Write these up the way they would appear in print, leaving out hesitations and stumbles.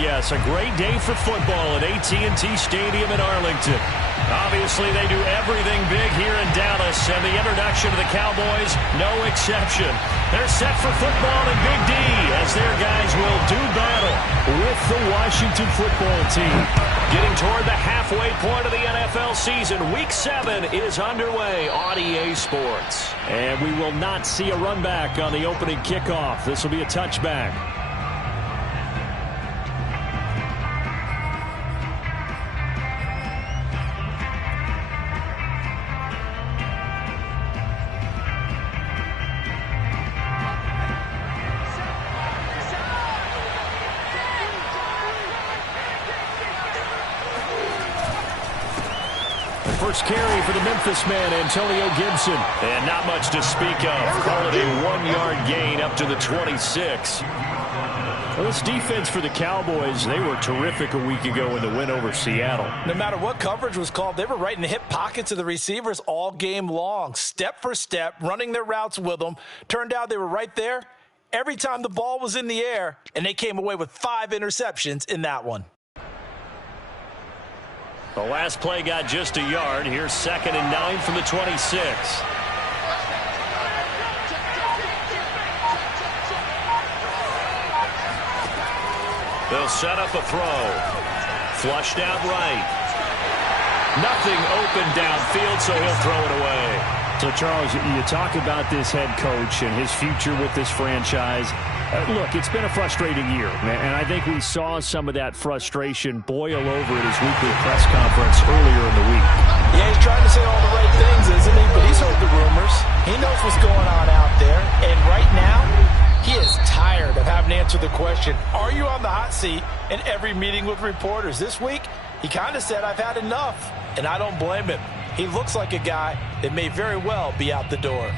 Yes, a great day for football at AT&T Stadium in Arlington. Obviously, they do everything big here in Dallas, and the introduction of the Cowboys, no exception. They're set for football in Big D as their guys will do battle with the Washington football team. Getting toward the halfway point of the NFL season, Week 7 is underway on EA Sports. And we will not see a run back on the opening kickoff. This will be a touchback. First carry for the Memphis man, Antonio Gibson. And not much to speak of. Call it a 1-yard gain up to the 26. Well, this defense for the Cowboys, they were terrific a week ago in the win over Seattle. No matter what coverage was called, they were right in the hip pockets of the receivers all game long. Step for step, running their routes with them. Turned out they were right there every time the ball was in the air, and they came away with 5 interceptions in that one. The last play got just a yard. Here's 2nd and 9 from the 26. They'll set up a throw. Flushed out right. Nothing open downfield, so he'll throw it away. So, Charles, you talk about this head coach and his future with this franchise. Look, it's been a frustrating year, and I think we saw some of that frustration boil over at his weekly press conference earlier in the week. Yeah, he's trying to say all the right things, isn't he? But he's heard the rumors. He knows what's going on out there. And right now, he is tired of having to answer the question, are you on the hot seat, in every meeting with reporters. This week, he kind of said, I've had enough, and I don't blame him. He looks like a guy that may very well be out the door.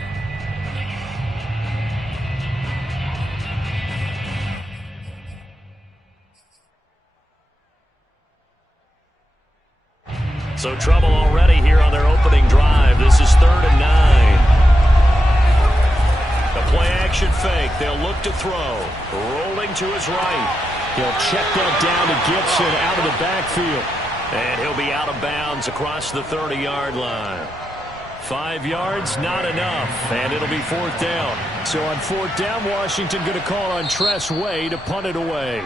So trouble already here on their opening drive. This is 3rd and 9. A play-action fake. They'll look to throw. Rolling to his right. He'll check that down to Gibson out of the backfield. And he'll be out of bounds across the 30-yard line. 5 yards, not enough. And it'll be 4th down. So on 4th down, Washington going to call on Tress Way to punt it away.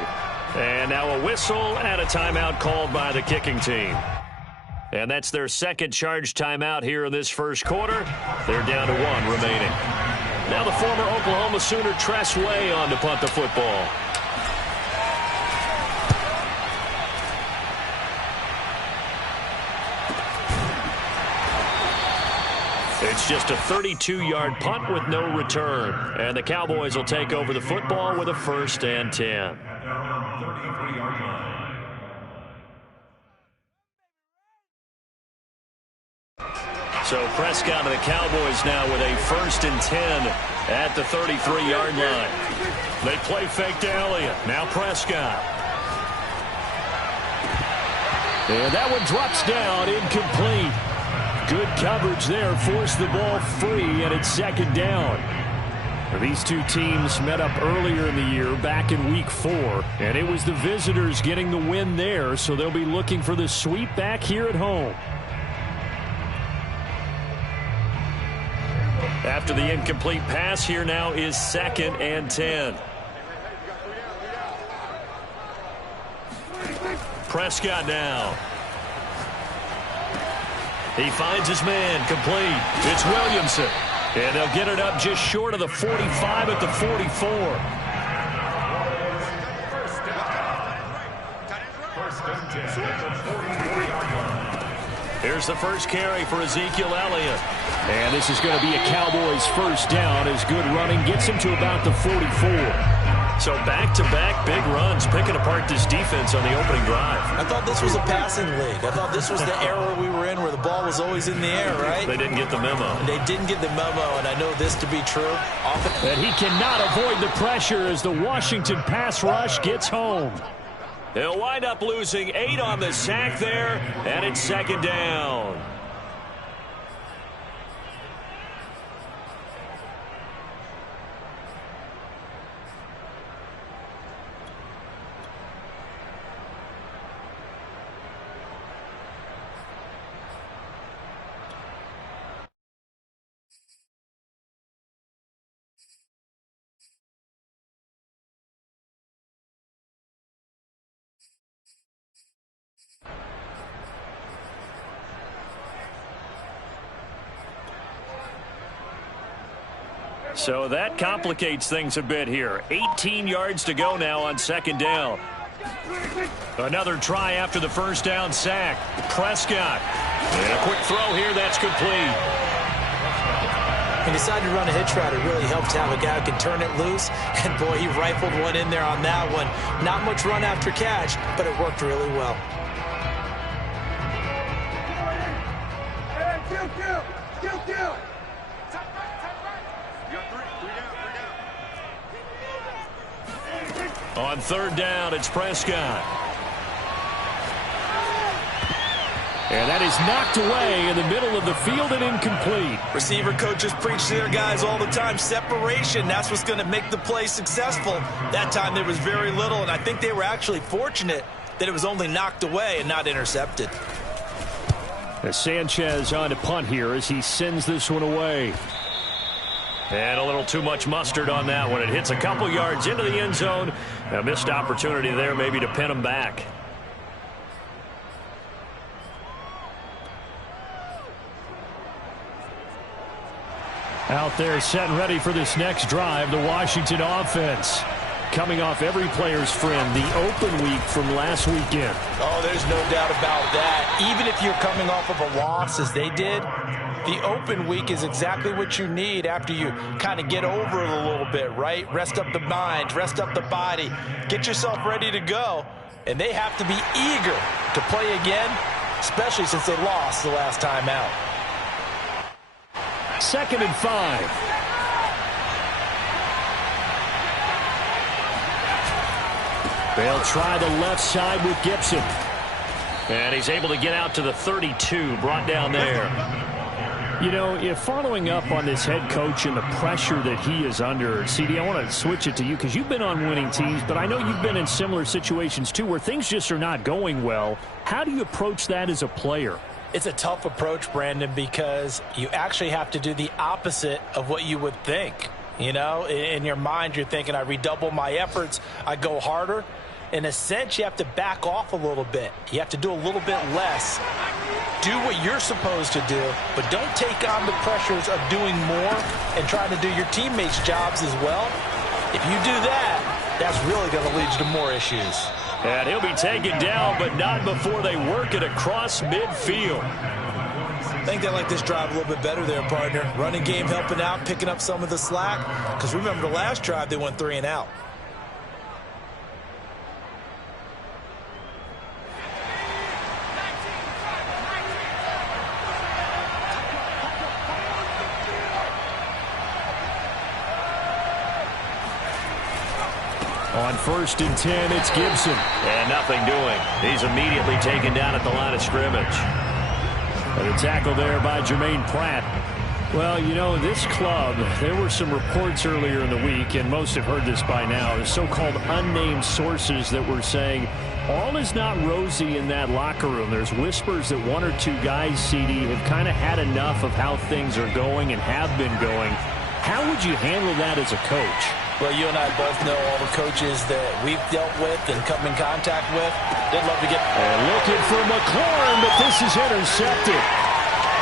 And now a whistle and a timeout called by the kicking team. And that's their second charge timeout here in this first quarter. They're down to 1 remaining. Now the former Oklahoma Sooner Tress Way on to punt the football. It's just a 32-yard punt with no return. And the Cowboys will take over the football with a 1st and 10. So Prescott and the Cowboys now with a 1st and 10 at the 33-yard line. They play fake to Elliott. Now Prescott. And that one drops down, incomplete. Good coverage there, forced the ball free, and it's 2nd down. These two teams met up earlier in the year, back in Week 4, and it was the visitors getting the win there, so they'll be looking for the sweep back here at home. After the incomplete pass, here now is 2nd and 10. Prescott now. He finds his man, complete. It's Williamson. And they'll get it up just short of the 45 at the 44. Here's the first carry for Ezekiel Elliott. And this is going to be a Cowboys 1st down as good running gets him to about the 44. So back-to-back big runs, picking apart this defense on the opening drive. I thought this was a passing league. I thought this was the era we were in where the ball was always in the air, right? They didn't get the memo. They didn't get the memo, and I know this to be true. And he cannot avoid the pressure as the Washington pass rush gets home. They'll wind up losing 8 on the sack there, and it's 2nd down. So that complicates things a bit here. 18 yards to go now on second down. Another try after the first down sack. Prescott. And a quick throw here. That's complete. He decided to run a hitch route. It really helped to have a guy who can turn it loose. And, boy, he rifled one in there on that one. Not much run after catch, but it worked really well. On third down, it's Prescott. And that is knocked away in the middle of the field and incomplete. Receiver coaches preach to their guys all the time. Separation, that's what's going to make the play successful. That time there was very little, and I think they were actually fortunate that it was only knocked away and not intercepted. As Sanchez on to punt here as he sends this one away. And a little too much mustard on that one. It hits a couple yards into the end zone. A missed opportunity there maybe to pin him back. Out there set and ready for this next drive, the Washington offense. Coming off every player's friend, the open week from last weekend. Oh, there's no doubt about that. Even if you're coming off of a loss as they did, the open week is exactly what you need after you kind of get over it a little bit, right? Rest up the mind, rest up the body, get yourself ready to go. And they have to be eager to play again, especially since they lost the last time out. 2nd and 5. They'll try the left side with Gibson. And he's able to get out to the 32, brought down there. You know, if following up on this head coach and the pressure that he is under, CD, I want to switch it to you because you've been on winning teams, but I know you've been in similar situations too where things just are not going well. How do you approach that as a player? It's a tough approach, Brandon, because you actually have to do the opposite of what you would think. You know, in your mind, you're thinking, I redouble my efforts, I go harder. In a sense, you have to back off a little bit. You have to do a little bit less. Do what you're supposed to do, but don't take on the pressures of doing more and trying to do your teammates' jobs as well. If you do that, that's really going to lead you to more issues. And he'll be taken down, but not before they work it across midfield. I think they like this drive a little bit better there, partner. Running game helping out, picking up some of the slack. Because remember, the last drive, they went 3 and out. On 1st and 10, it's Gibson. And nothing doing. He's immediately taken down at the line of scrimmage. And a tackle there by Jermaine Pratt. Well, you know, this club, there were some reports earlier in the week, and most have heard this by now, the so-called unnamed sources that were saying all is not rosy in that locker room. There's whispers that 1 or 2 guys, CD, have kind of had enough of how things are going and have been going. How would you handle that as a coach? Well, you and I both know all the coaches that we've dealt with and come in contact with. They'd love to get... And looking for McLaurin, but this is intercepted.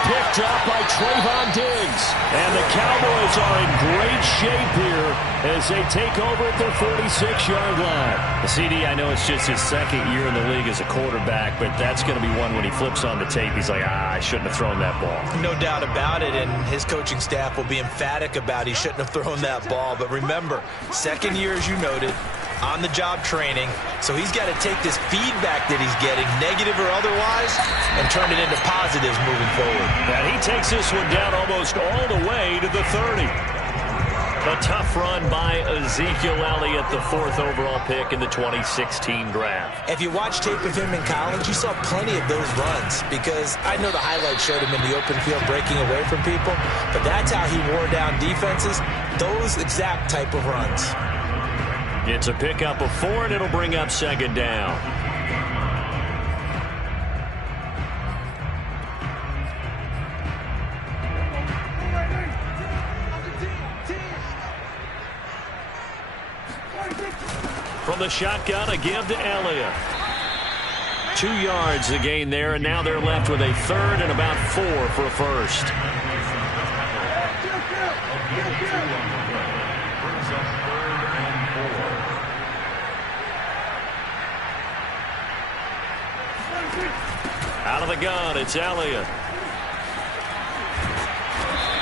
Picked up by Trayvon Diggs. And the Cowboys are in great shape here as they take over at their 46-yard line. CD, I know it's just his 2nd year in the league as a quarterback, but that's going to be one when he flips on the tape, he's like, I shouldn't have thrown that ball. No doubt about it, and his coaching staff will be emphatic about he shouldn't have thrown that ball. But remember, 2nd year, as you noted, on-the-job training, so he's got to take this feedback that he's getting, negative or otherwise, and turn it into positives moving forward. And he takes this one down almost all the way to the 30. A tough run by Ezekiel Elliott, the 4th overall pick in the 2016 draft. If you watch tape of him in college, you saw plenty of those runs because I know the highlights showed him in the open field breaking away from people, but that's how he wore down defenses, those exact type of runs. It's a pickup of 4, and it'll bring up 2nd down. From the shotgun, a give to Elliott. 2 yards the gain there, and now they're left with a 3rd and about 4 for a first. Out of the gun, it's Elliott.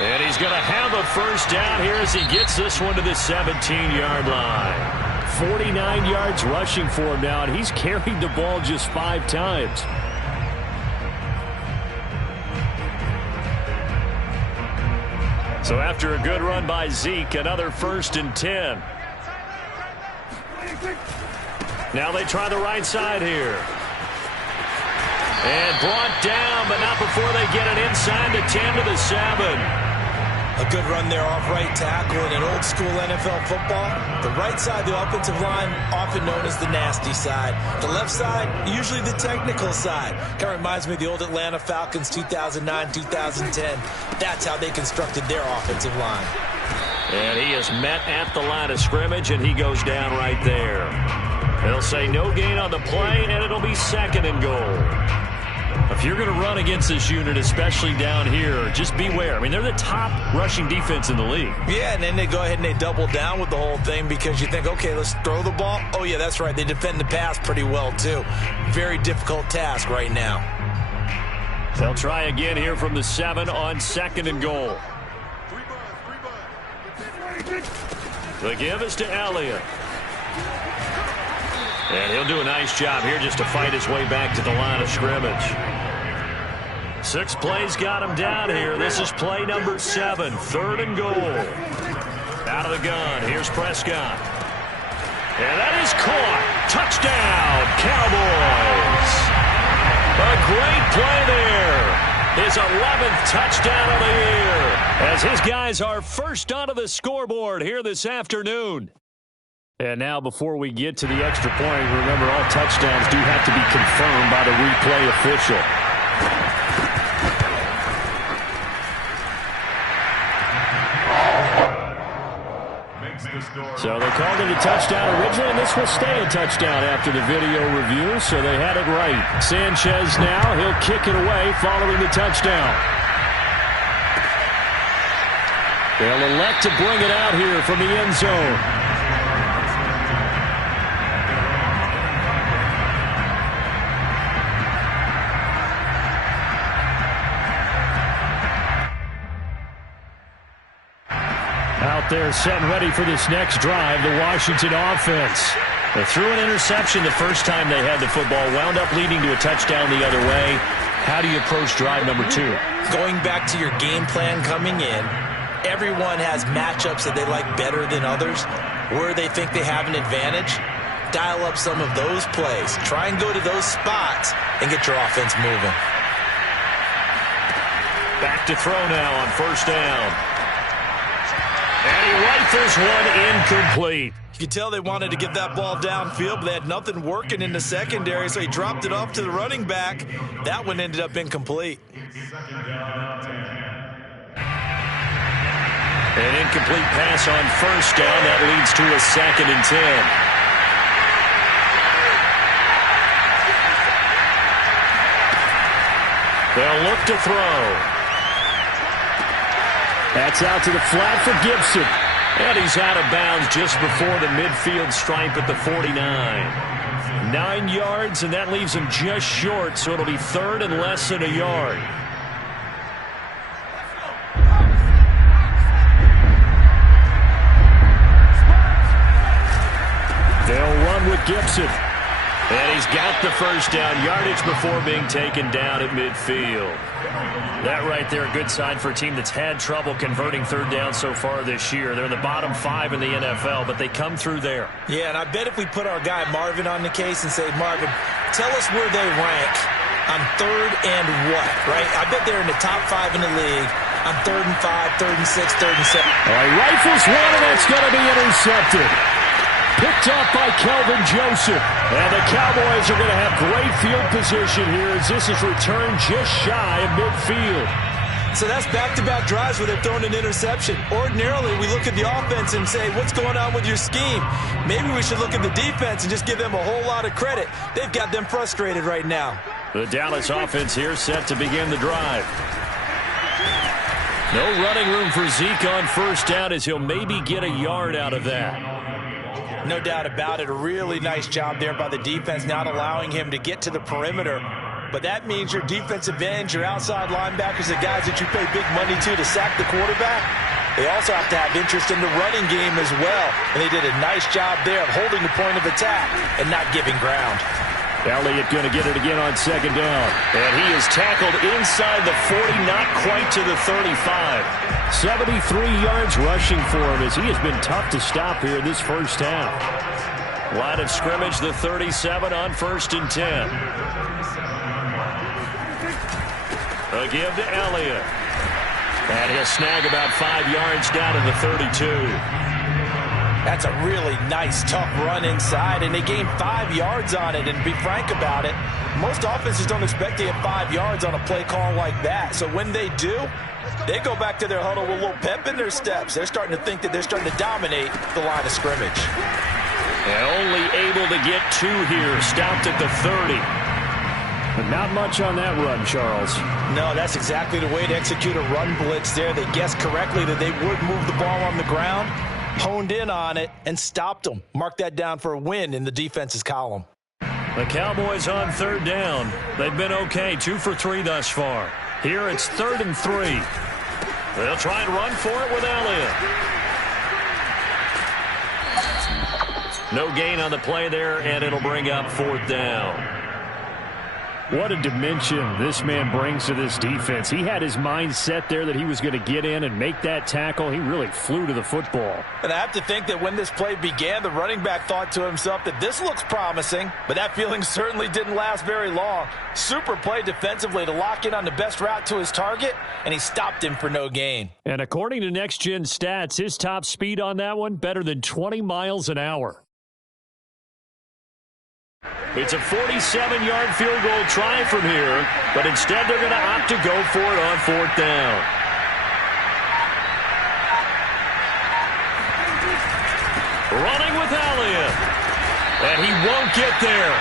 And he's going to have a first down here as he gets this one to the 17-yard line. 49 yards rushing for him now, and he's carried the ball just 5 times. So after a good run by Zeke, another 1st and 10. Now they try the right side here. And brought down, but not before they get it inside the 10 to the 7. A good run there off right tackle in an old-school NFL football. The right side of the offensive line, often known as the nasty side. The left side, usually the technical side. Kind of reminds me of the old Atlanta Falcons 2009-2010. That's how they constructed their offensive line. And he is met at the line of scrimmage, and he goes down right there. They'll say no gain on the play, and it'll be 2nd and goal. If you're going to run against this unit, especially down here, just beware. I mean, they're the top rushing defense in the league. Yeah, and then they go ahead and they double down with the whole thing because you think, okay, let's throw the ball. Oh, yeah, that's right. They defend the pass pretty well, too. Very difficult task right now. They'll try again here from the 7 on 2nd and goal. The give is to Elliott. And he'll do a nice job here just to fight his way back to the line of scrimmage. 6 plays got him down here. This is play number 7, 3rd and goal. Out of the gun, here's Prescott. And that is caught. Touchdown, Cowboys. A great play there. His 11th touchdown of the year. As his guys are first onto the scoreboard here this afternoon. And now before we get to the extra point, remember all touchdowns do have to be confirmed by the replay official. So they called it a touchdown originally, and this will stay a touchdown after the video review, so they had it right. Sanchez now, he'll kick it away following the touchdown. They'll elect to bring it out here from the end zone. Out there setting ready for this next drive, the Washington offense. They threw an interception the first time they had the football, wound up leading to a touchdown the other way. How do you approach drive number 2? Going back to your game plan coming in, everyone has matchups that they like better than others, where they think they have an advantage. Dial up some of those plays. Try and go to those spots and get your offense moving. Back to throw now on 1st down. And he rifles one incomplete. You could tell they wanted to get that ball downfield, but they had nothing working in the secondary, so he dropped it off to the running back. That one ended up incomplete. An incomplete pass on 1st down. That leads to a 2nd and 10. They'll look to throw. That's out to the flat for Gibson. And he's out of bounds just before the midfield stripe at the 49. 9 yards, and that leaves him just short, so it'll be 3rd and less than a yard. They'll run with Gibson. And he's got the first down, yardage before being taken down at midfield. That right there, a good sign for a team that's had trouble converting 3rd down so far this year. They're in the bottom 5 in the NFL, but they come through there. Yeah, and I bet if we put our guy Marvin on the case and say, Marvin, tell us where they rank on 3rd and what, right? I bet they're in the top 5 in the league on 3rd and 5, 3rd and 6, 3rd and 7. All right, rifles one, and that's going to be intercepted. Picked up by Kelvin Joseph. And the Cowboys are going to have great field position here as this is returned just shy of midfield. So that's back-to-back drives where they've thrown an interception. Ordinarily, we look at the offense and say, what's going on with your scheme? Maybe we should look at the defense and just give them a whole lot of credit. They've got them frustrated right now. The Dallas offense here set to begin the drive. No running room for Zeke on 1st down as he'll maybe get a yard out of that. No doubt about it. A really nice job there by the defense, not allowing him to get to the perimeter But that means your defensive ends, your outside linebackers, the guys that you pay big money to sack the quarterback, they also have to have interest in the running game as well. And they did a nice job there of holding the point of attack and not giving ground. Elliott going to get it again on second down. And he is tackled inside the 40, not quite to the 35. 73 yards rushing for him as he has been tough to stop here in this first half. Line of scrimmage, the 37 on 1st and 10. A give to Elliott. And he'll snag about 5 yards down in the 32. That's a really nice, tough run inside, and they gained 5 yards on it. And to be frank about it, most offenses don't expect to get 5 yards on a play call like that. So when they do, they go back to their huddle with a little pep in their steps. They're starting to think that they're starting to dominate the line of scrimmage. And only able to get 2 here, stopped at the 30. But not much on that run, Charles. No, that's exactly the way to execute a run blitz there. They guessed correctly that they would move the ball on the ground, honed in on it, and stopped them. Mark that down for a win in the defense's column. The Cowboys on 3rd down. They've been okay, 2 for 3 thus far. Here it's 3rd and 3. They'll try and run for it with Elliott. No gain on the play there, and it'll bring up 4th down. What a dimension this man brings to this defense. He had his mind set there that he was going to get in and make that tackle. He really flew to the football. And I have to think that when this play began, the running back thought to himself that this looks promising, but that feeling certainly didn't last very long. Super play defensively to lock in on the best route to his target, and he stopped him for no gain. And according to Next Gen Stats, his top speed on that one, better than 20 miles an hour. It's a 47-yard field goal try from here, but instead they're going to opt to go for it on 4th down. Running with Elliott, and he won't get there.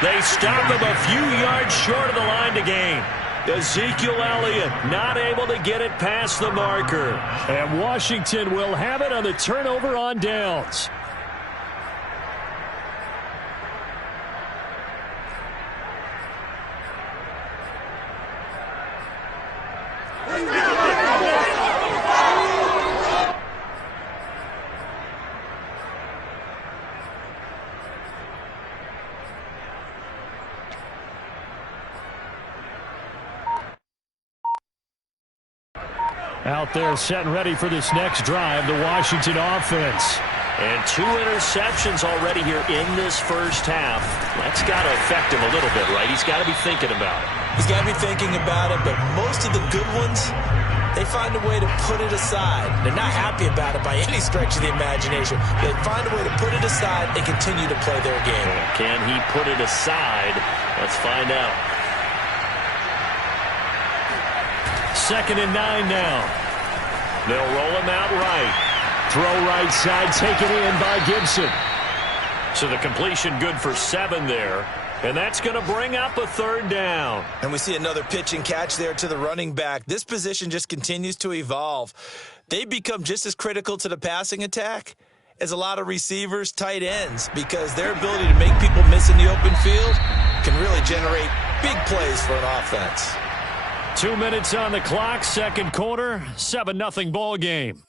They stop him a few yards short of the line to gain. Ezekiel Elliott not able to get it past the marker. And Washington will have it on the turnover on downs. Out there set and ready for this next drive, the Washington offense. And 2 interceptions already here in this first half. That's got to affect him a little bit, right? He's got to be thinking about it. He's got to be thinking about it, but most of the good ones, they find a way to put it aside. They're not happy about it by any stretch of the imagination. They find a way to put it aside and continue to play their game. Can he put it aside? Let's find out. 2nd and 9 now. They'll roll him out right. Throw right side, taken in by Gibson. So the completion good for 7 there. And that's going to bring up a 3rd down. And we see another pitch and catch there to the running back. This position just continues to evolve. They become just as critical to the passing attack as a lot of receivers, tight ends, because their ability to make people miss in the open field can really generate big plays for an offense. 2 minutes on the clock, 2nd quarter, 7-0 ball game.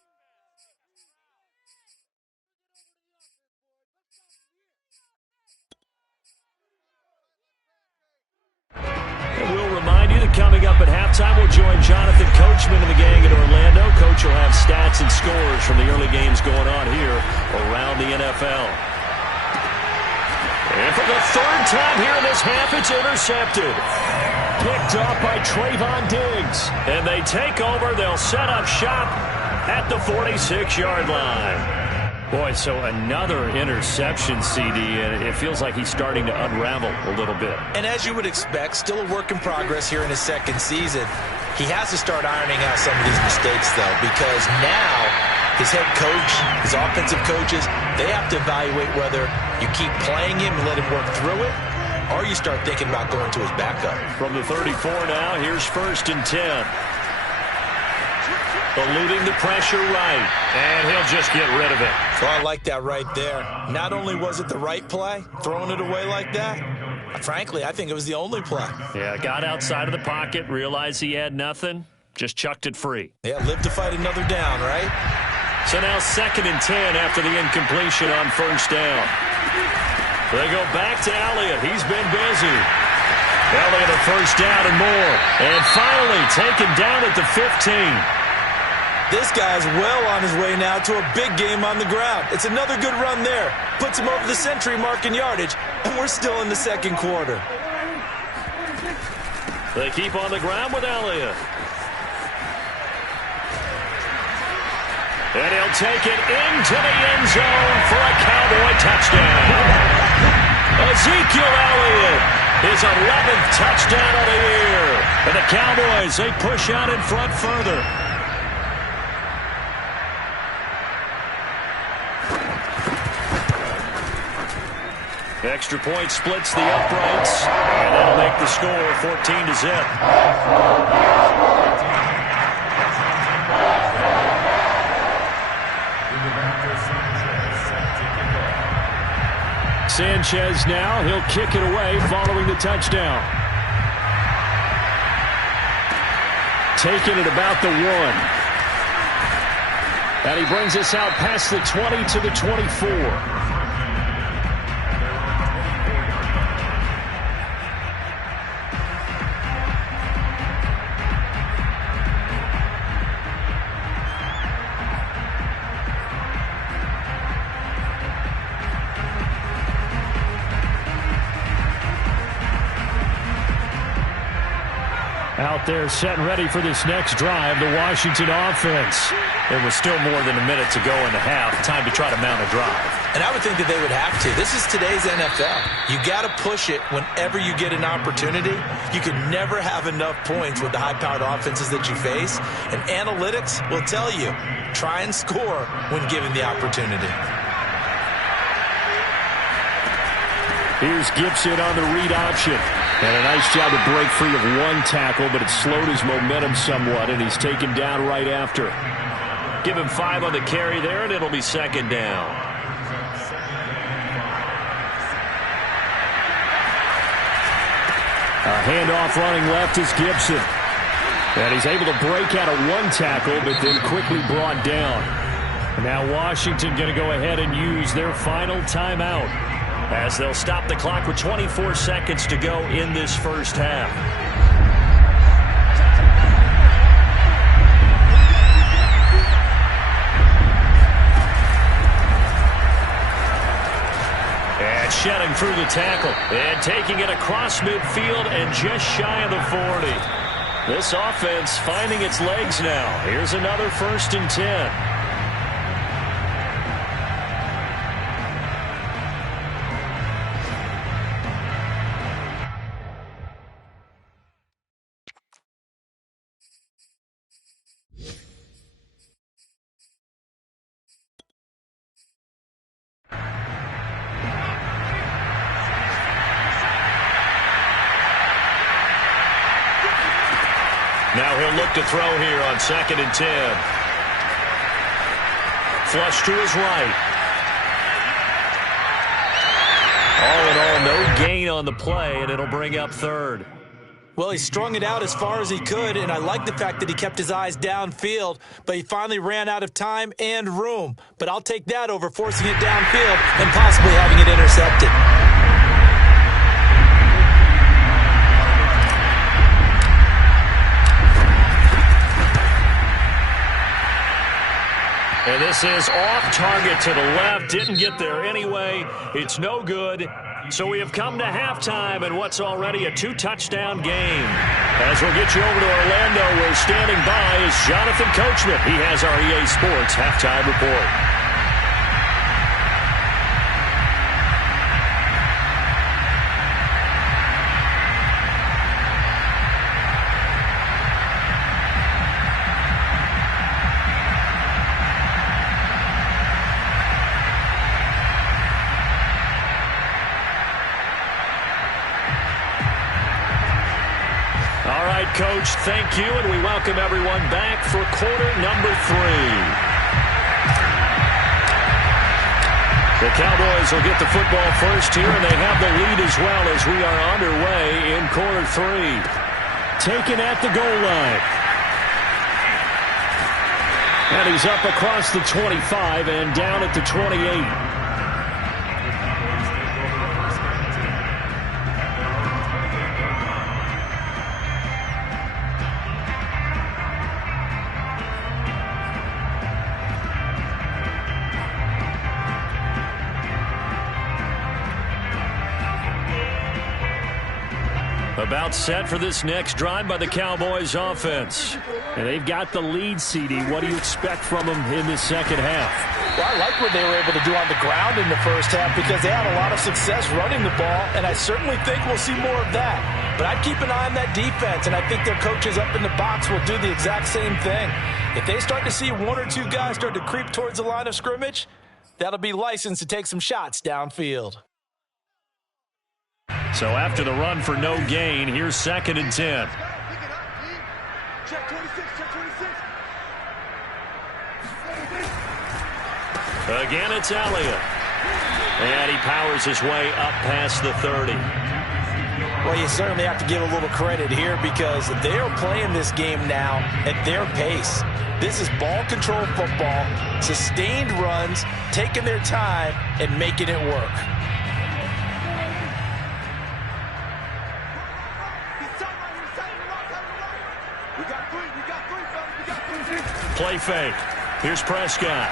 And we'll remind you that coming up at halftime, we'll join Jonathan Coachman and the gang in Orlando. Coach will have stats and scores from the early games going on here around the NFL. And for the 3rd time here in this half, it's intercepted. Picked off by Trayvon Diggs. And they take over. They'll set up shop at the 46-yard line. Boy, so another interception, CD, and it feels like he's starting to unravel a little bit. And as you would expect, still a work in progress here in his 2nd season. He has to start ironing out some of these mistakes, though, because now his head coach, his offensive coaches, they have to evaluate whether you keep playing him and let him work through it, or you start thinking about going to his backup. From the 34 now, here's 1st and 10. Eluding the pressure right, and he'll just get rid of it. So I like that right there. Not only was it the right play, throwing it away like that, Frankly, I think it was the only play. Yeah, got outside of the pocket, realized he had nothing, just chucked it free. Yeah, live to fight another down, right? So now 2nd and 10 after the incompletion on first down. They go back to Elliott. He's been busy. Elliott a first down and more. And finally taken down at the 15. This guy's well on his way now to a big game on the ground. It's another good run there. Puts him over the century mark in yardage, and we're still in the second quarter. They keep on the ground with Elliott. And he'll take it into the end zone for a Cowboy touchdown. Ezekiel Elliott, his 11th touchdown of the year. And the Cowboys, they push out in front further. Extra point splits the uprights, and that'll make the score 14-0. Sanchez now, he'll kick it away following the touchdown. Taking it about the 1. And he brings us out past the 20 to the 24. Out there set and ready for this next drive, the Washington offense. There was still more than a minute to go in the half. Time to try to mount a drive. And I would think that they would have to. This is today's NFL. You got to push it whenever you get an opportunity. You can never have enough points with the high-powered offenses that you face. And analytics will tell you, try and score when given the opportunity. Here's Gibson on the read option. And a nice job to break free of one tackle, but it slowed his momentum somewhat, and he's taken down right after. Give him 5 on the carry there, and it'll be 2nd down. A handoff running left is Gibson. And he's able to break out of one tackle, but then quickly brought down. Now Washington going to go ahead and use their final timeout, as they'll stop the clock with 24 seconds to go in this first half. And shedding through the tackle. And taking it across midfield and just shy of the 40. This offense finding its legs now. Here's another 1st and 10. Now he'll look to throw here on 2nd and 10. Flush to his right. All in all, no gain on the play, and it'll bring up 3rd. Well, he strung it out as far as he could, and I like the fact that he kept his eyes downfield, but he finally ran out of time and room. But I'll take that over forcing it downfield and possibly having it intercepted. And this is off target to the left. Didn't get there anyway. It's no good. So we have come to halftime in what's already a 2-touchdown game. As we'll get you over to Orlando, where standing by is Jonathan Coachman. He has our EA Sports halftime report. Coach, thank you, and we welcome everyone back for quarter number 3. The Cowboys will get the football first here, and they have the lead as well as we are underway in quarter 3. Taken at the goal line. And he's up across the 25 and down at the 28. About set for this next drive by the Cowboys offense. And they've got the lead, CD. What do you expect from them in the second half? Well, I like what they were able to do on the ground in the first half because they had a lot of success running the ball, and I certainly think we'll see more of that. But I'd keep an eye on that defense, and I think their coaches up in the box will do the exact same thing. If they start to see one or two guys start to creep towards the line of scrimmage, that'll be licensed to take some shots downfield. So after the run for no gain, here's 2nd and 10. Again, it's Elliott. And he powers his way up past the 30. Well, you certainly have to give a little credit here because they are playing this game now at their pace. This is ball control football, sustained runs, taking their time, and making it work. Play fake. Here's Prescott.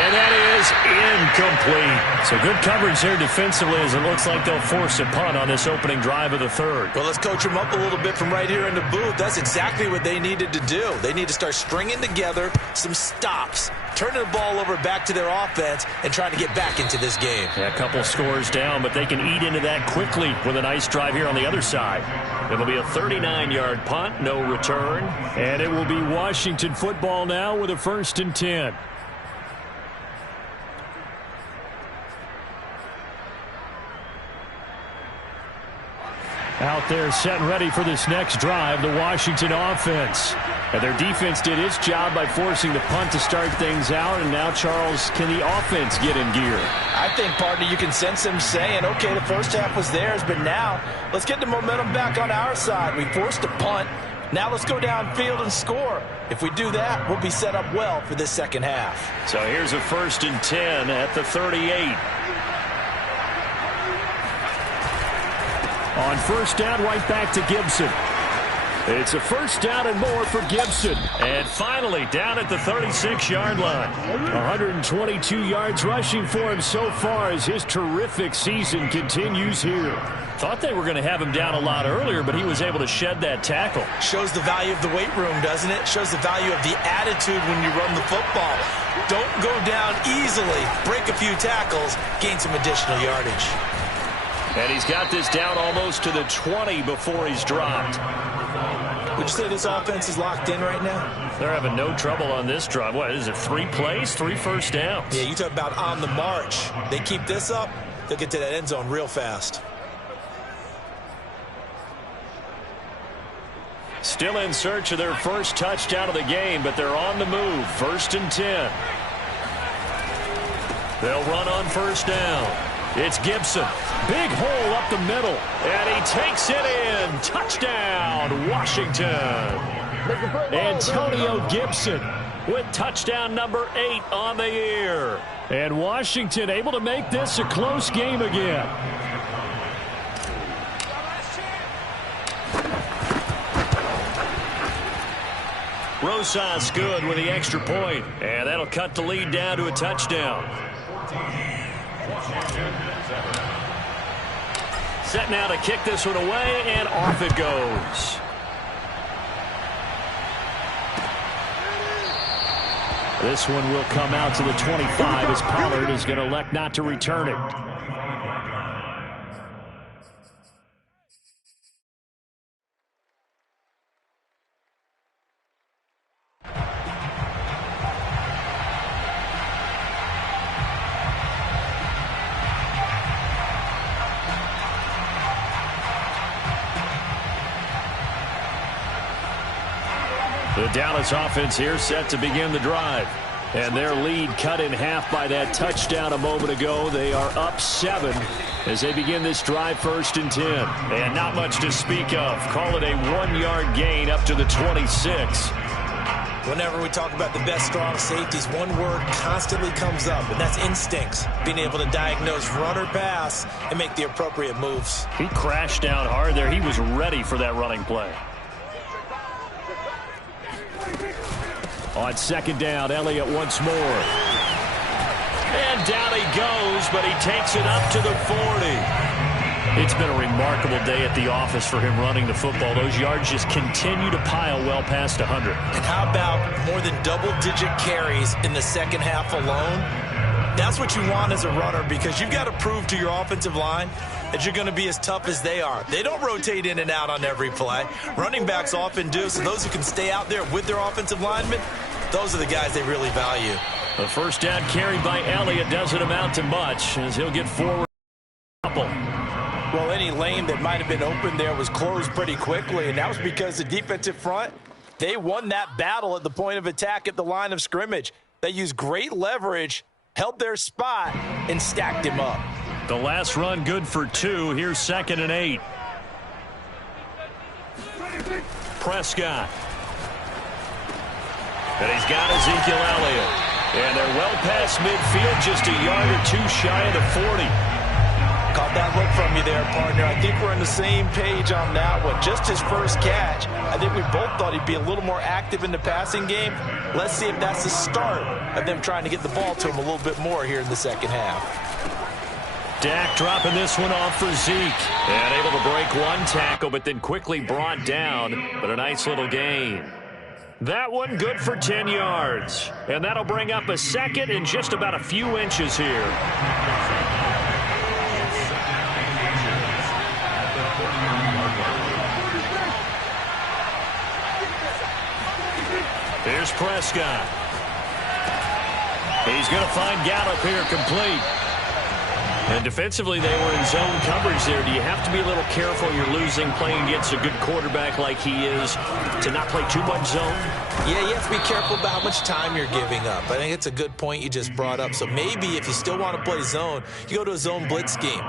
And that is incomplete. So good coverage there defensively as it looks like they'll force a punt on this opening drive of the 3rd. Well, let's coach them up a little bit from right here in the booth. That's exactly what they needed to do. They need to start stringing together some stops, turning the ball over back to their offense, and trying to get back into this game. Yeah, a couple scores down, but they can eat into that quickly with a nice drive here on the other side. It'll be a 39-yard punt, no return. And it will be Washington football now with a 1st and 10. Out there set and ready for this next drive, the Washington offense. And their defense did its job by forcing the punt to start things out. And now, Charles, can the offense get in gear? I think, partner, you can sense them saying, okay, the first half was theirs, but now let's get the momentum back on our side. We forced a punt. Now let's go downfield and score. If we do that, we'll be set up well for this second half. So here's a 1st and 10 at the 38. On 1st down, right back to Gibson. It's a 1st down and more for Gibson. And finally, down at the 36-yard line. 122 yards rushing for him so far as his terrific season continues here. Thought they were going to have him down a lot earlier, but he was able to shed that tackle. Shows the value of the weight room, doesn't it? Shows the value of the attitude when you run the football. Don't go down easily. Break a few tackles. Gain some additional yardage. And he's got this down almost to the 20 before he's dropped. Would you say this offense is locked in right now? They're having no trouble on this drive. What is it, 3 plays, 3 first downs? Yeah, you talk about on the march. They keep this up, they'll get to that end zone real fast. Still in search of their first touchdown of the game, but they're on the move. 1st and 10. They'll run on 1st down. It's Gibson. Big hole up the middle. And he takes it in. Touchdown, Washington. Antonio Gibson with touchdown number 8 on the year. And Washington able to make this a close game again. Rosas good with the extra point. And that'll cut the lead down to a touchdown. Set now to kick this one away, and off it goes. This one will come out to the 25 as Pollard is going to elect not to return it. The Dallas offense here set to begin the drive. And their lead cut in half by that touchdown a moment ago. They are up 7 as they begin this drive, 1st and 10. And not much to speak of. Call it a 1-yard gain up to the 26. Whenever we talk about the best strong safeties, one word constantly comes up, and that's instincts. Being able to diagnose run or pass and make the appropriate moves. He crashed down hard there. He was ready for that running play. On 2nd down, Elliott once more. And down he goes, but he takes it up to the 40. It's been a remarkable day at the office for him running the football. Those yards just continue to pile well past 100. And how about more than double-digit carries in the second half alone? That's what you want as a runner, because you've got to prove to your offensive line that you're going to be as tough as they are. They don't rotate in and out on every play. Running backs often do, so those who can stay out there with their offensive linemen, those are the guys they really value. The first down carried by Elliott doesn't amount to much as he'll get forward. Well, any lane that might have been open there was closed pretty quickly, and that was because the defensive front, they won that battle at the point of attack at the line of scrimmage. They used great leverage, held their spot, and stacked him up. The last run good for 2. Here's 2nd and 8. Prescott. And he's got Ezekiel Elliott. And they're well past midfield, just a yard or 2 shy of the 40. Caught that look from you there, partner. I think we're on the same page on that one. Just his first catch. I think we both thought he'd be a little more active in the passing game. Let's see if that's the start of them trying to get the ball to him a little bit more here in the second half. Dak dropping this one off for Zeke. And able to break one tackle, but then quickly brought down. But a nice little gain. That one good for 10 yards. And that'll bring up a 2nd and just about a few inches here. Here's Prescott. He's going to find Gallup here complete. And defensively, they were in zone coverage there. Do you have to be a little careful? You're losing playing against a good quarterback like he is to not play too much zone? Yeah, you have to be careful about how much time you're giving up. I think it's a good point you just brought up. So maybe if you still want to play zone, you go to a zone blitz scheme.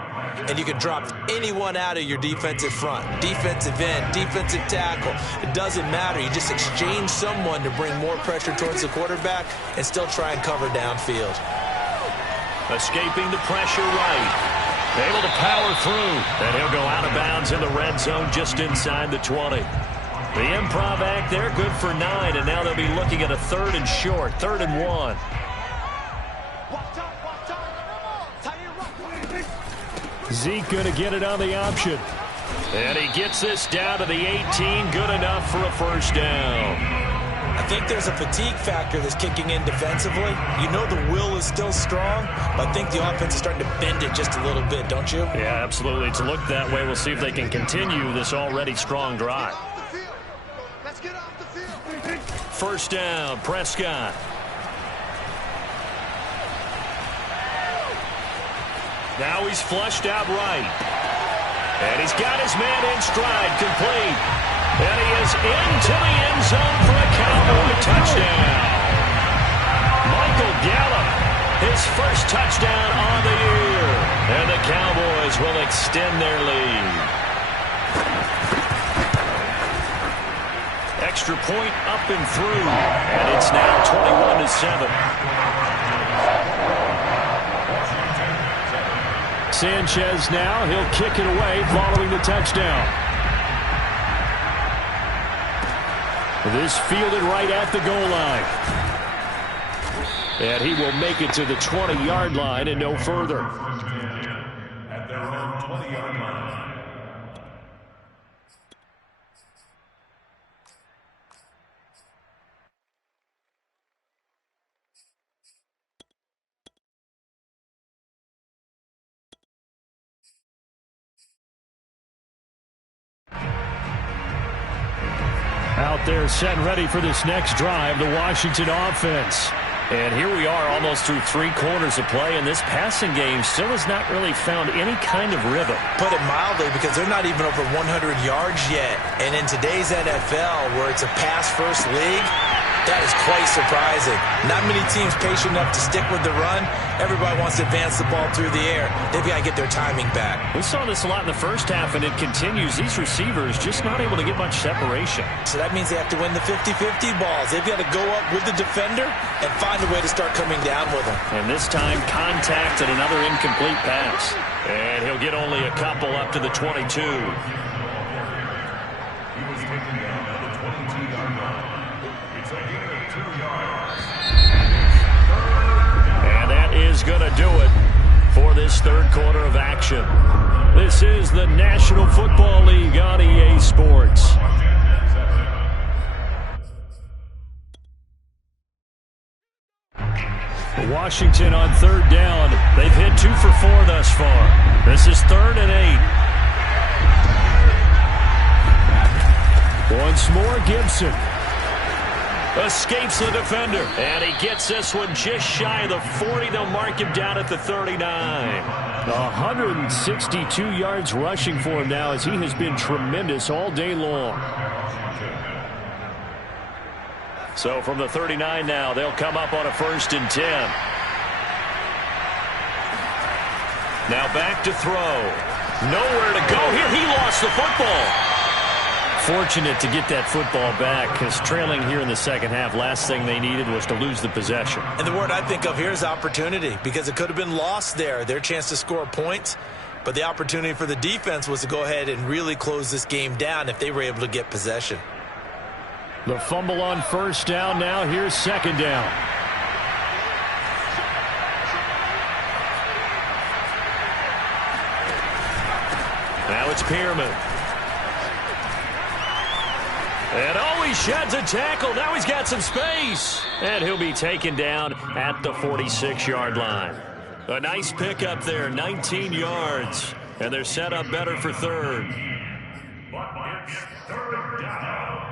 And you can drop anyone out of your defensive front. Defensive end, defensive tackle. It doesn't matter. You just exchange someone to bring more pressure towards the quarterback and still try and cover downfield. Escaping the pressure right. Able to power through. And he'll go out of bounds in the red zone just inside the 20. The improv act there, good for 9. And now they'll be looking at a 3rd and short. 3rd and 1. Zeke going to get it on the option. And he gets this down to the 18. Good enough for a first down. I think there's a fatigue factor that's kicking in defensively. You know the will is still strong, but I think the offense is starting to bend it just a little bit, don't you? Yeah, absolutely. It's looked that way. We'll see if they can continue this already strong drive. Let's get off the field. First down, Prescott. Now he's flushed out right. And he's got his man in stride, complete. And he is into the end zone for a Cowboy touchdown. Michael Gallup, his first touchdown on the year. And the Cowboys will extend their lead. Extra point up and through. And it's now 21-7. Sanchez now, he'll kick it away following the touchdown. This fielded right at the goal line. And he will make it to the 20-yard line and no further. At their own 20-yard line. Out there set and ready for this next drive, the Washington offense. And here we are almost through 3 quarters of play, and this passing game still has not really found any kind of rhythm. Put it mildly, because they're not even over 100 yards yet. And in today's NFL, where it's a pass-first league, That is quite surprising. Not many teams patient enough to stick with the run. Everybody wants to advance the ball through the air. They've got to get their timing back. We saw this a lot in the first half, and it continues. These receivers just not able to get much separation. So that means they have to win the 50-50 balls. They've got to go up with the defender and find a way to start coming down with them. And this time, contact and another incomplete pass. And he'll get only a couple up to the 22. He was taken down at the 22-yard line. It's a gain of 2 yards. And that is going to do it for this third quarter of action. This is the National Football League on EA Sports. Washington on third down. They've hit 2 for 4 thus far. This is 3rd and 8. Once more, Gibson escapes the defender, and he gets this one just shy of the 40. They'll mark him down at the 39. 162 yards rushing for him now, as he has been tremendous all day long. So from the 39 now, they'll come up on a 1st and 10. Now back to throw. Nowhere to go here. He lost the football. Fortunate to get that football back, because trailing here in the second half, last thing they needed was to lose the possession. And the word I think of here is opportunity, because it could have been lost there. Their chance to score points, but the opportunity for the defense was to go ahead and really close this game down if they were able to get possession. The fumble on 1st down. Now here's 2nd down. Now it's Pearman. And he sheds a tackle. Now he's got some space. And he'll be taken down at the 46-yard line. A nice pickup there, 19 yards. And they're set up better for 3rd. But it's 3rd down.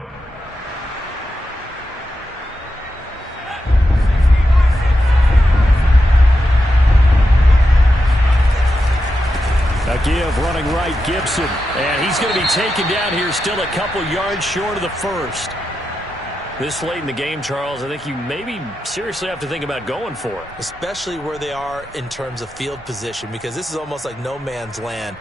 A give running right, Gibson. And he's going to be taken down here, still a couple yards short of the 1st. This late in the game, Charles, I think you maybe seriously have to think about going for it. Especially where they are in terms of field position, because this is almost like no man's land.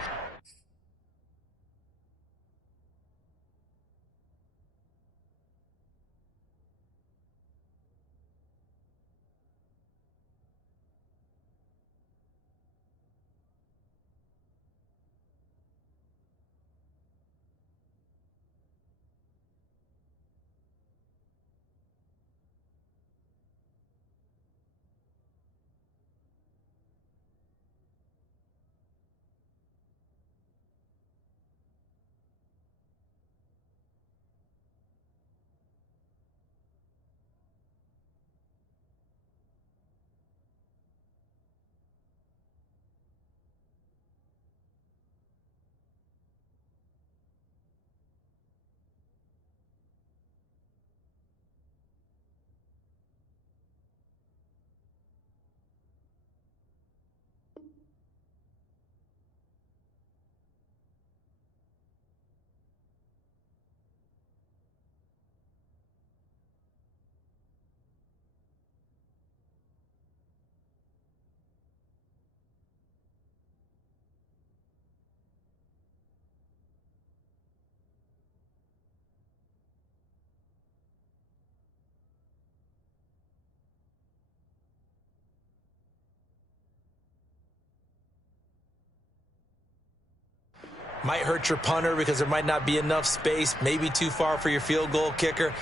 Might hurt your punter because there might not be enough space, maybe too far for your field goal kicker.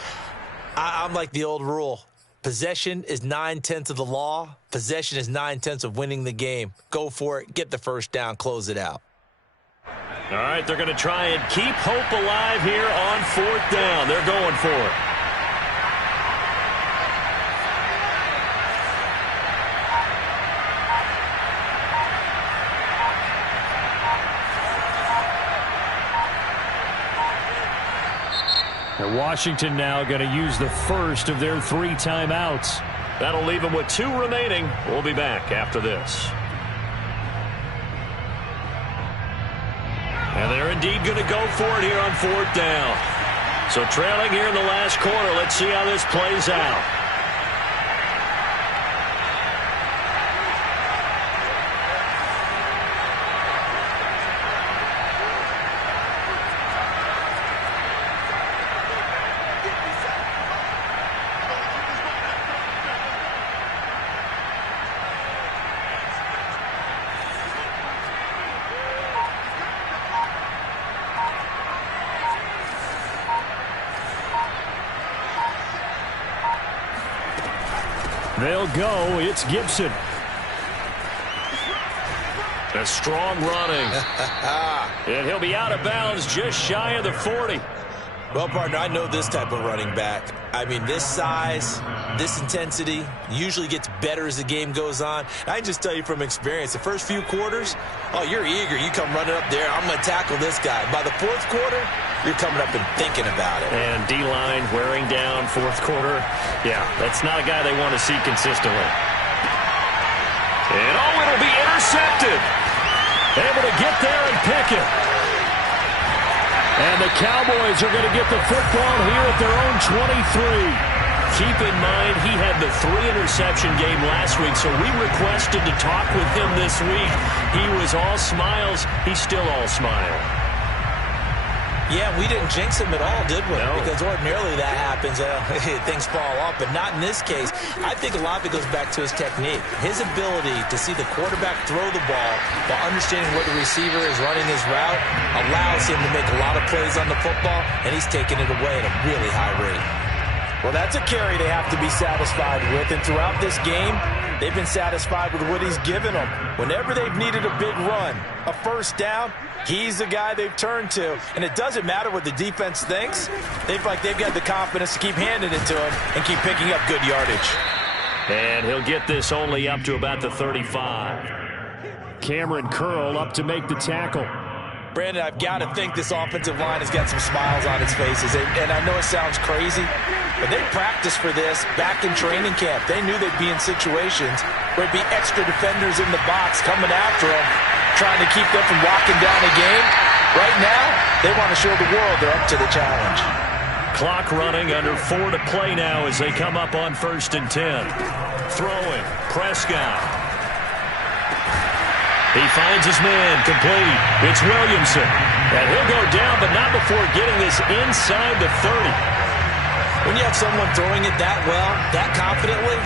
I'm like the old rule. Possession is 9/10 of the law. Possession is 9/10 of winning the game. Go for it. Get the 1st down. Close it out. All right, they're going to try and keep hope alive here on 4th down. They're going for it. And Washington now going to use the 1st of their 3 timeouts. That'll leave them with 2 remaining. We'll be back after this. And they're indeed going to go for it here on 4th down. So trailing here in the last quarter. Let's see how this plays out. They'll go. It's Gibson. A strong running. And he'll be out of bounds just shy of the 40. Well, partner, I know this type of running back. I mean, this size, this intensity usually gets better as the game goes on. I can just tell you from experience, the first few quarters, oh, you're eager. You come running up there, I'm going to tackle this guy. By the fourth quarter, you're coming up and thinking about it. And D-line wearing down fourth quarter. Yeah, that's not a guy they want to see consistently. And, oh, it'll be intercepted. Able to get there and pick it. And the Cowboys are going to get the football here at their own 23. Keep in mind, he had the 3-interception game last week, so we requested to talk with him this week. He was all smiles. He's still all smile. Yeah, we didn't jinx him at all, did we? No. Because ordinarily that happens. Things fall off, but not in this case. I think a lot of it goes back to his technique. His ability to see the quarterback throw the ball while understanding where the receiver is running his route allows him to make a lot of plays on the football, and he's taking it away at a really high rate. Well, that's a carry they have to be satisfied with, and throughout this game, they've been satisfied with what he's given them. Whenever they've needed a big run, a first down, he's the guy they've turned to. And it doesn't matter what the defense thinks. They've got the confidence to keep handing it to him and keep picking up good yardage. And he'll get this only up to about the 35. Cameron Curl up to make the tackle. Brandon, I've got to think this offensive line has got some smiles on its faces. And I know it sounds crazy, but they practiced for this back in training camp. They knew they'd be in situations where it'd be extra defenders in the box coming after them, trying to keep them from walking down a game. Right now, they want to show the world they're up to the challenge. Clock running, under 4 to play now as they come up on 1st and 10. Throwing, Prescott. He finds his man, complete. It's Williamson. And he'll go down, but not before getting this inside the 30. When you have someone throwing it that well, that confidently,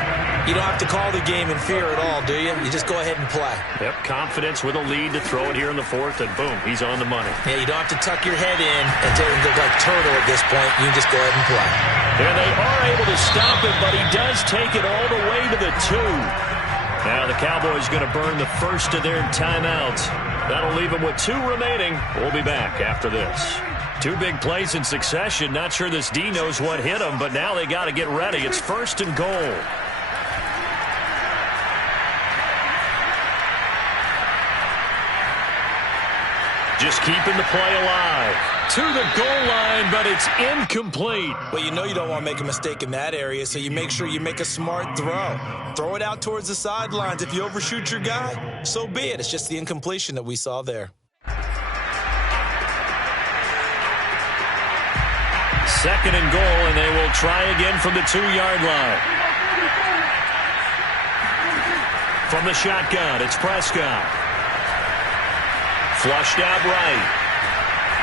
you don't have to call the game in fear at all, do you? You just go ahead and play. Yep, confidence with a lead to throw it here in the 4th, and boom, he's on the money. Yeah, you don't have to tuck your head in and look like turtle at this point. You can just go ahead and play. And they are able to stop it, but he does take it all the way to the 2. Now the Cowboys going to burn the first of their timeouts. That'll leave them with 2 remaining. We'll be back after this. 2 big plays in succession. Not sure this D knows what hit them, but now they got to get ready. It's 1st and goal. Just keeping the play alive. To the goal line, but it's incomplete. Well, you know you don't want to make a mistake in that area, so you make sure you make a smart throw. Throw it out towards the sidelines. If you overshoot your guy, so be it. It's just the incompletion that we saw there. 2nd and goal, and they will try again from the 2-yard line. From the shotgun, it's Prescott. Flushed out right.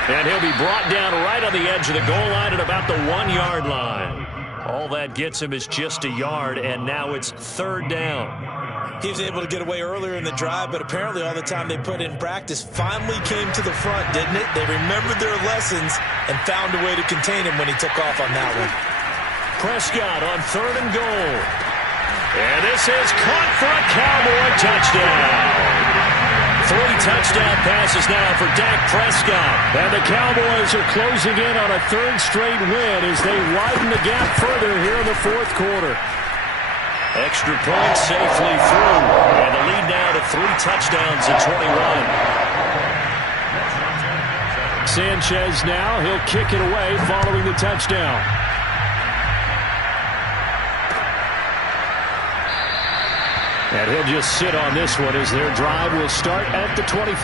And he'll be brought down right on the edge of the goal line at about the 1-yard line. All that gets him is just a yard, and now it's 3rd down. He was able to get away earlier in the drive, but apparently all the time they put in practice finally came to the front, didn't it? They remembered their lessons and found a way to contain him when he took off on that one. Prescott on 3rd and goal. And this is caught for a Cowboy touchdown. 3 touchdown passes now for Dak Prescott. And the Cowboys are closing in on a 3rd straight win as they widen the gap further here in the 4th quarter. Extra point safely through. And the lead now to 3 touchdowns at 21. Sanchez now, he'll kick it away following the touchdown. And he'll just sit on this one as their drive will start at the 25.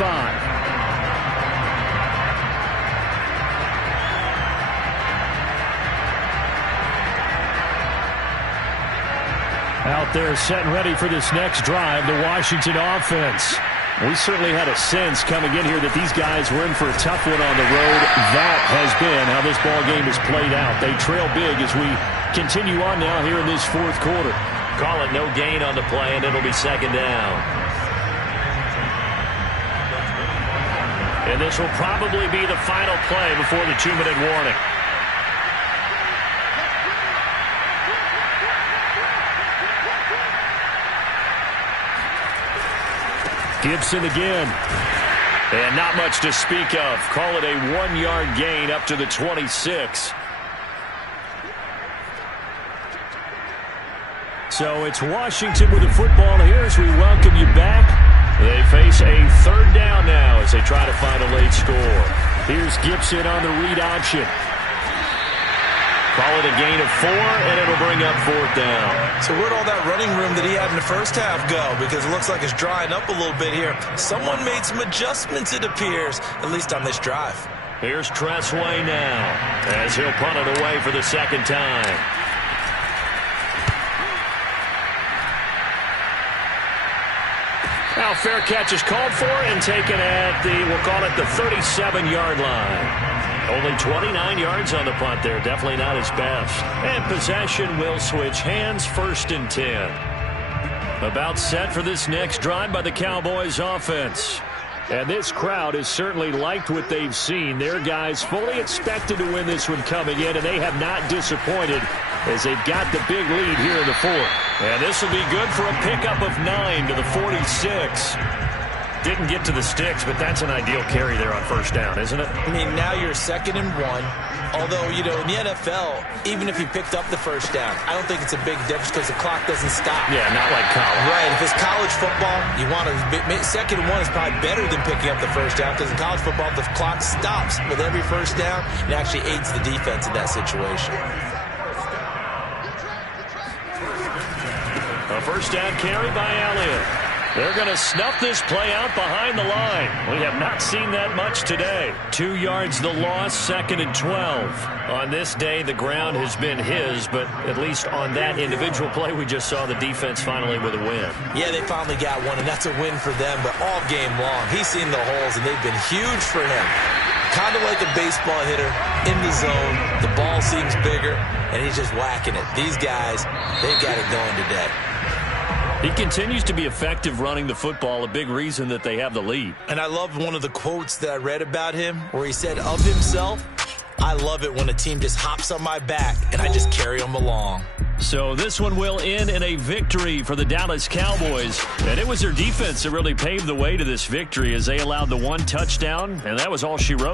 Out there set and ready for this next drive, the Washington offense. We certainly had a sense coming in here that these guys were in for a tough one on the road. That has been how this ball game has played out. They trail big as we continue on now here in this fourth quarter. Call it no gain on the play, and it'll be second down. And this will probably be the final play before the 2-minute warning. Gibson again. And not much to speak of. Call it a 1-yard gain up to the 26. So it's Washington with the football here as we welcome you back. They face a third down now as they try to find a late score. Here's Gibson on the read option. Call it a gain of 4, and it'll bring up fourth down. So where'd all that running room that he had in the first half go? Because it looks like it's drying up a little bit here. Someone made some adjustments, it appears, at least on this drive. Here's Tressway now as he'll punt it away for the second time. Now fair catch is called for and taken at the, we'll call it the 37-yard line. Only 29 yards on the punt there. Definitely not his best. And possession will switch hands, 1st and 10. About set for this next drive by the Cowboys offense. And this crowd has certainly liked what they've seen. Their guys fully expected to win this one coming in, and they have not disappointed as they've got the big lead here in the fourth. And this will be good for a pickup of 9 to the 46. Didn't get to the sticks, but that's an ideal carry there on first down, isn't it? I mean, now you're 2nd and 1. Although, you know, in the NFL, even if he picked up the first down, I don't think it's a big difference because the clock doesn't stop. Yeah, not like college. Right. If it's college football, you want to 2nd and 1 is probably better than picking up the first down because in college football, the clock stops with every first down. It actually aids the defense in that situation. A first down carry by Elliott. They're going to snuff this play out behind the line. We have not seen that much today. 2 yards the loss, 2nd and 12. On this day, the ground has been his, but at least on that individual play, we just saw the defense finally with a win. Yeah, they finally got one, and that's a win for them, but all game long, he's seen the holes, and they've been huge for him. Kind of like a baseball hitter in the zone. The ball seems bigger, and he's just whacking it. These guys, they've got it going today. He continues to be effective running the football, a big reason that they have the lead. And I love one of the quotes that I read about him where he said of himself, I love it when a team just hops on my back and I just carry them along. So this one will end in a victory for the Dallas Cowboys. And it was their defense that really paved the way to this victory as they allowed the 1 touchdown, and that was all she wrote.